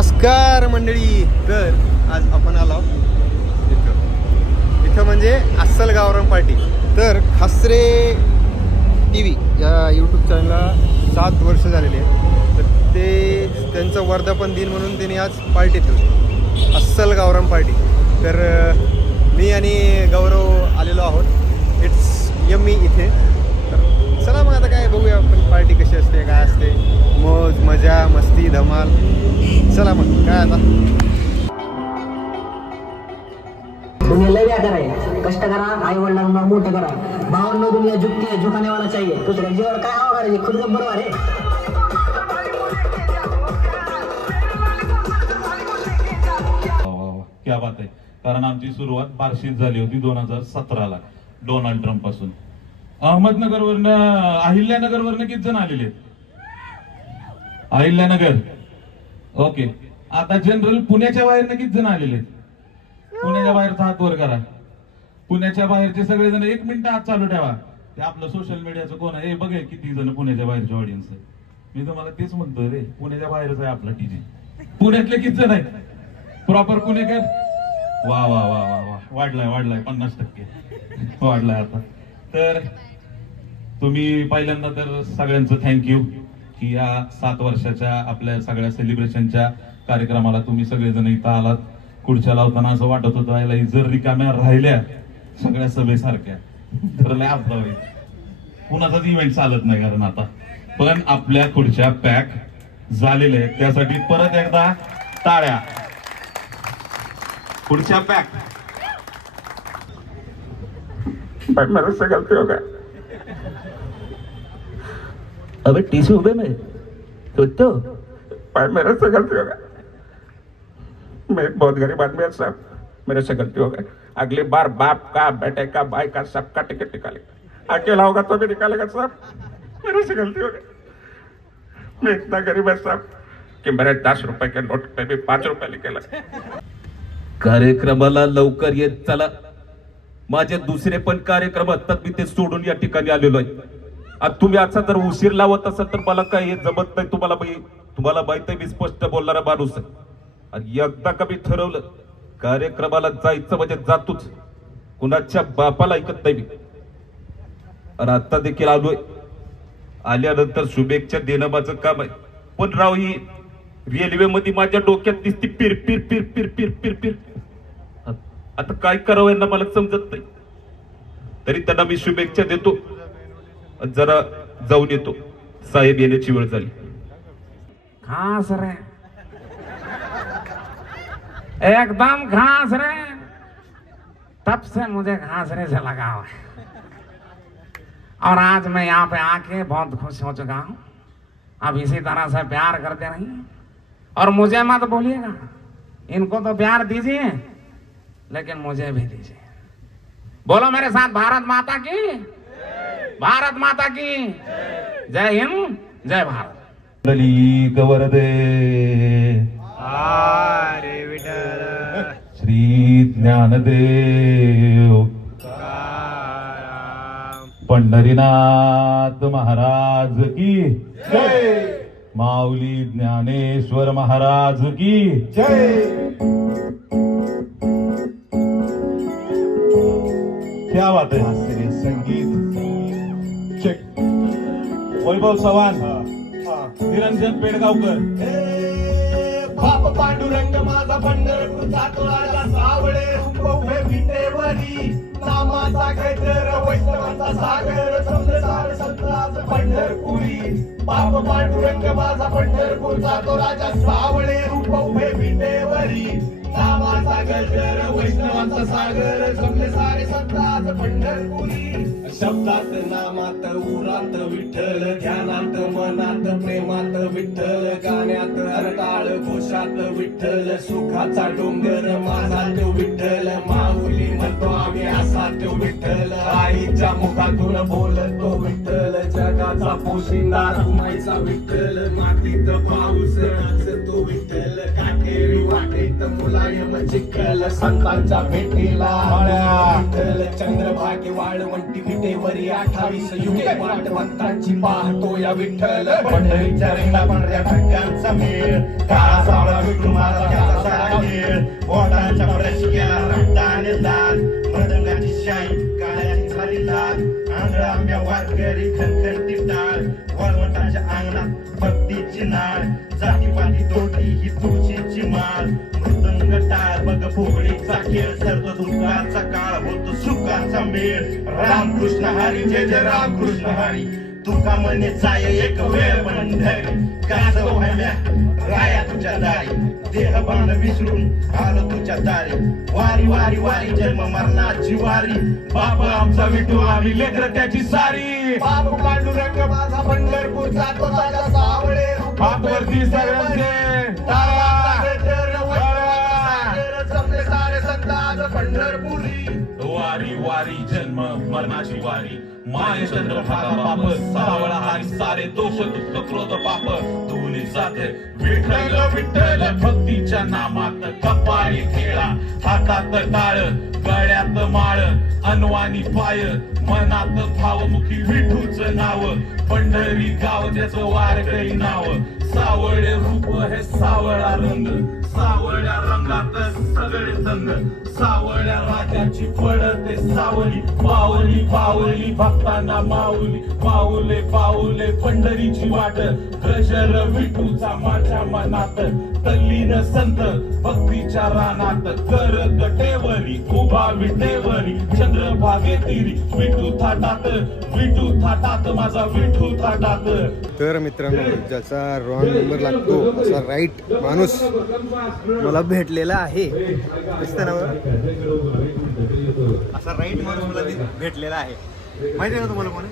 नमस्कार मंडळी. तर आज आपण आलो इथं. इथं म्हणजे अस्सल गावरान पार्टी. तर खासरे टी व्ही या यूट्यूब चॅनलला सात वर्ष झालेली आहे तर ते त्यांचं वर्धापन दिन म्हणून त्यांनी आज पार्टी ठेवली. अस्सल गावरान पार्टी. तर मी आणि गौरव आलेलो आहोत. इट्स यम्मी इथे. तर चला मग आता काय बघूया आपण पार्टी कशी असते काय असते. मौज मजा. धमाल चला मग काय आता? लय आहे. कष्ट करा आई वडिलांना मोठं करा. भावांना दुनिया झुकती है झुकाने वाला चाहिए. दुसऱ्या जीवावर काय हवं करायचे खुद गप्प बरोबर आहे. क्या बात आहे. कारण आमची सुरुवात बार्शीत झाली होती दोन हजार सतराला डोनाल्ड ट्रम्पपासून अहमदनगरवरनं अहिल्यानगरवरनं किती जण आलेले आहेत? अहिल्यानगर. ओके. आता जनरल पुण्याच्या बाहेरनं किती जण आलेले आहेत? पुण्याच्या बाहेरचा हात वर करा. पुण्याच्या बाहेरचे सगळेजण एक मिनिट हात चालू ठेवा. ते आपलं सोशल मीडियाचं कोण आहे? हे बघे किती जण पुण्याच्या बाहेरचे ऑडियन्स आहे मी तुम्हाला तेच म्हणतोय रे पुण्याच्या बाहेरच आहे आपला टीजी पुण्यातले किती जण आहेत? प्रॉपर पुणेकर वा वा वा वा वा. वाढलाय वाढलाय. पन्नास टक्के. वाढलाय आता. तर तुम्ही पहिल्यांदा तर सगळ्यांचं थँक्यू की या सात वर्षाच्या आपल्या सगळ्या सेलिब्रेशनच्या कार्यक्रमाला तुम्ही सगळेजण इथं आलात. खुर्च्या लावताना असं वाटत होतं जर रिकाम्या राहिल्या. सगळ्या सभेसारख्या. तर लय आपदा होईल कुणाचाच इव्हेंट चालत नाही कारण आता. पण आपल्या खुर्च्या पॅक झालेल्या आहेत. त्यासाठी परत एकदा टाळ्या. खुर्च्या पॅक भाई अबे टीसी उभे में। तो तो। भाई मेरे से गलती हो गया। मैं बहुत गरीब आदमी है साहब। मेरे से गलती हो गई। अगली बार बाप का बेटे का भाई का सबका टिकट निकालेगा। अकेला होगा तो भी निकालेगा साहब। मेरे से गलती हो गई। मैं इतना गरीब है साहब कि मेरे दस रुपए के नोट पे भी पांच रुपए लिखे लगे। कार्यक्रमाला लवकर येत चला। माझे दुसरे पण कार्यक्रम असतात मी ते सोडून या ठिकाणी आलेलो आहे. तुम्ही असा जर उशीर लावत असाल तर मला काय हे जमत नाही. तुम्हाला तुम्हाला माहीत आहे मी स्पष्ट बोलणारा माणूस आहे. आणि एकदा का मी ठरवलं कार्यक्रमाला जायचं म्हणजे जातोच. कुणाच्या बापाला ऐकत नाही मी. आणि आता देखील आलोय. आल्यानंतर शुभेच्छा देणं माझं काम आहे. पण राव ही रेल्वे मध्ये माझ्या डोक्यात दिसती पिर पिर पिर पिर पिर पिर पिर. आता काय करावं यांना मला समजत नाही. तरी त्यांना मी शुभेच्छा देतो. जरा जाऊन येतो. साहेब येण्याची वेळ झाली. खास रे. एकदम घास रे. तब से मुझे घासरे से लगाव है. और आज मैं यहाँ पे आके बहुत खुश हो चुका हूँ। अब इसी तरह से प्यार करते रहिए। और मुझे मत बोलिएगा। इनको तो प्यार दीजिए लेकिन मुझे भी दीजिए। बोलो मेरे साथ भारत माता की। भारत माता की। जय हिंद जय भारत। अरे विठ्ठल। श्री ज्ञानदेव। पंढरीनाथ महाराज की। माऊली ज्ञानेश्वर महाराज की। क्या बात है? संगीत। वैभव चव्हाण निरंजन पेडगावकर. बाप पांडुरंग माझा पंढरपूरचा तो सावळे उभे विटेवरी नामाचा खैतर वैष्णवाचा सागर समजसार संतराज पंढरपुरी. बाप पांडुरंग माझा पंढरपूरचा तो राजा सावळे रूप उभे विटेवरी नामाचा कैतर वैष्णवाचा सागर समजसार संतराज पंढरपुरी. शब्दात नामात उरात विठ्ठल ध्यानात मनात प्रेमात विठ्ठल गाण्यात हरताळ घोषात विठ्ठल सुखाचा डोंगर माझा तो विठ्ठल मा असा तो विठ्ठल. आईच्या मुखातून बोलतो विठ्ठल. जगाचा पोशिंदा रमायचा विठ्ठल. मातीत पाऊस विठ्ठल काटेरी वाटेत मुलायम चिखल संतांच्या भेटीला. विठ्ठल चंद्रभागे वाळवंटी विटेवरी अठ्ठावीस युगे वाटवंतांची पाहतो या विठ्ठल. पंढरीच्या रिंगा पांढऱ्या खड्ड्यांचा मेळ. काळा सावळा विठू महाराजांचा सारा खेळ बोटांच्या प्रश्न रक्ताने दान. मृदंगाची शाई आंब्या वारकरी खणखणती टाळ वाळवंटाच्या अंगणात भक्तीची नाळ. जातीपाती तोटी ही तुळशीची माळ. मृदंग टाळ बघ फोगडीचा खेळ. सरतो दुःखाचा काळ होतो सुखाचा मेळ. रामकृष्ण हरी जय जय रामकृष्ण हरी. तुका म्हणे जाय एक वेळ पंढरी गाजव हम्या राया तुझ्या दारी. देह बाण विसरून आलो तुझ्या दारी. वारी वारी वारी जन्म मरणाची वारी. बाप आमचा विठू आम्ही लेकर त्याची सारी. बाप पांडुरंग माझा पंढरपूरचा तो राजा सावळे हातवरती सगळ्यांचे. पंढरपुरी वारी वारी जन्म मरणाची वारी. माय चंद्र फारा बाप सावळा हारी सारे दोष दुःख क्रोध पाप. धुली जाते विठ्ठल विठ्ठल भक्तीच्या नामात कपाळी खेळा. हातात टाळ गळ्यात माळ अनवानी पाय. मनात भावमुखी विठूच नाव. पंढरी गाव त्याचं वारकरी नाव. सावळे रूप हे सावळा रंग. सावळ्या रंगात सगळे संग सावळ्या राजाची पडते सावली. पावली पावली भक्तांना माऊली. पाऊले पाऊले पंढरीची वाट. गजर विठूचा माझ्या मनात. तल्लीन संत भक्तीच्या रानात. कर गटेवरी उभा विटेवरी चंद्रभागे तिरी विठू थाटात. विठू थाटात माझा विठू थाटात. तर मित्रांनो ज्याचा रॉंग नंबर लागतो असा राईट माणूस मला भेटलेला आहे. दिसतं ना? असा राईट माणूस मला भेटलेला आहे. माहिती आहे का तुम्हाला कोण?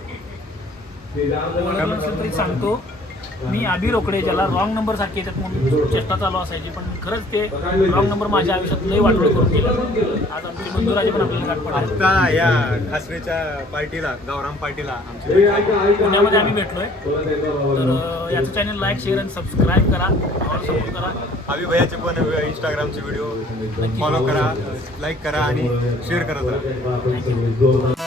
सांगतो मी आधी रोकडे ज्याला रॉंग नंबर सारखे येतात म्हणून चेष्टा चालू असायची पण खरंच ते रॉंग नंबर माझ्या आयुष्यात लई वाटोळ करून गेलं. आज आमचे बंधुराजे पण आपल्याला गाठ या खासरेच्या पार्टीला गावराम पार्टीला आमच्या पुण्यामध्ये आम्ही भेटलोय. तर याचं चॅनल लाईक शेअर आणि सबस्क्राईब करा. सपोर्ट करा. आवी भैयाचे पण इंस्टाग्रामचे व्हिडिओ फॉलो करा लाईक करा आणि शेअर करत राहा.